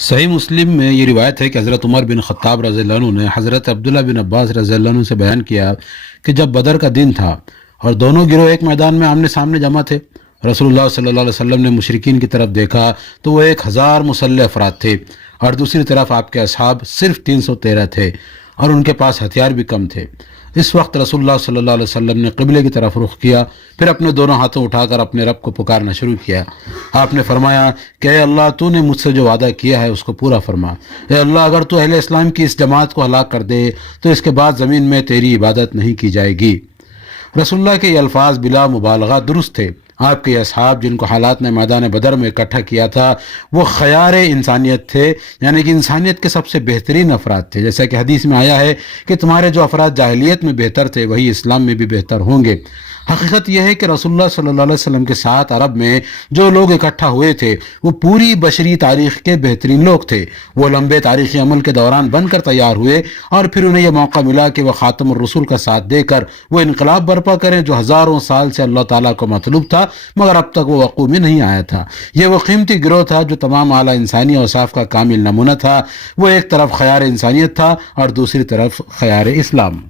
صحیح مسلم میں یہ روایت ہے کہ حضرت عمر بن خطاب رضی اللہ عنہ نے حضرت عبداللہ بن عباس رضی اللہ عنہ سے بیان کیا کہ جب بدر کا دن تھا اور دونوں گروہ ایک میدان میں آمنے سامنے جمع تھے، رسول اللہ صلی اللہ علیہ وسلم نے مشرکین کی طرف دیکھا تو وہ 1000 مسلح افراد تھے، اور دوسری طرف آپ کے اصحاب صرف 313 تھے اور ان کے پاس ہتھیار بھی کم تھے۔ اس وقت رسول اللہ صلی اللہ علیہ وسلم نے قبلے کی طرف رخ کیا، پھر اپنے دونوں ہاتھوں اٹھا کر اپنے رب کو پکارنا شروع کیا۔ آپ نے فرمایا کہ اے اللہ، تو نے مجھ سے جو وعدہ کیا ہے اس کو پورا فرما۔ اے اللہ، اگر تو اہل اسلام کی اس جماعت کو ہلاک کر دے تو اس کے بعد زمین میں تیری عبادت نہیں کی جائے گی۔ رسول اللہ کے یہ الفاظ بلا مبالغہ درست تھے۔ آپ کے اصحاب جن کو حالات نے میدان بدر میں اکٹھا کیا تھا وہ خیار انسانیت تھے، یعنی کہ انسانیت کے سب سے بہترین افراد تھے۔ جیسا کہ حدیث میں آیا ہے کہ تمہارے جو افراد جاہلیت میں بہتر تھے وہی اسلام میں بھی بہتر ہوں گے۔ حقیقت یہ ہے کہ رسول اللہ صلی اللہ علیہ وسلم کے ساتھ عرب میں جو لوگ اکٹھا ہوئے تھے وہ پوری بشری تاریخ کے بہترین لوگ تھے۔ وہ لمبے تاریخی عمل کے دوران بن کر تیار ہوئے اور پھر انہیں یہ موقع ملا کہ وہ خاتم الرسول کا ساتھ دے کر وہ انقلاب برپا کریں جو ہزاروں سال سے اللہ تعالیٰ کو مطلوب تھا مگر اب تک وہ وقوع میں نہیں آیا تھا۔ یہ وہ قیمتی گروہ تھا جو تمام اعلیٰ انسانی اوصاف کا کامل نمونہ تھا۔ وہ ایک طرف خیار انسانیت تھا اور دوسری طرف خیار اسلام۔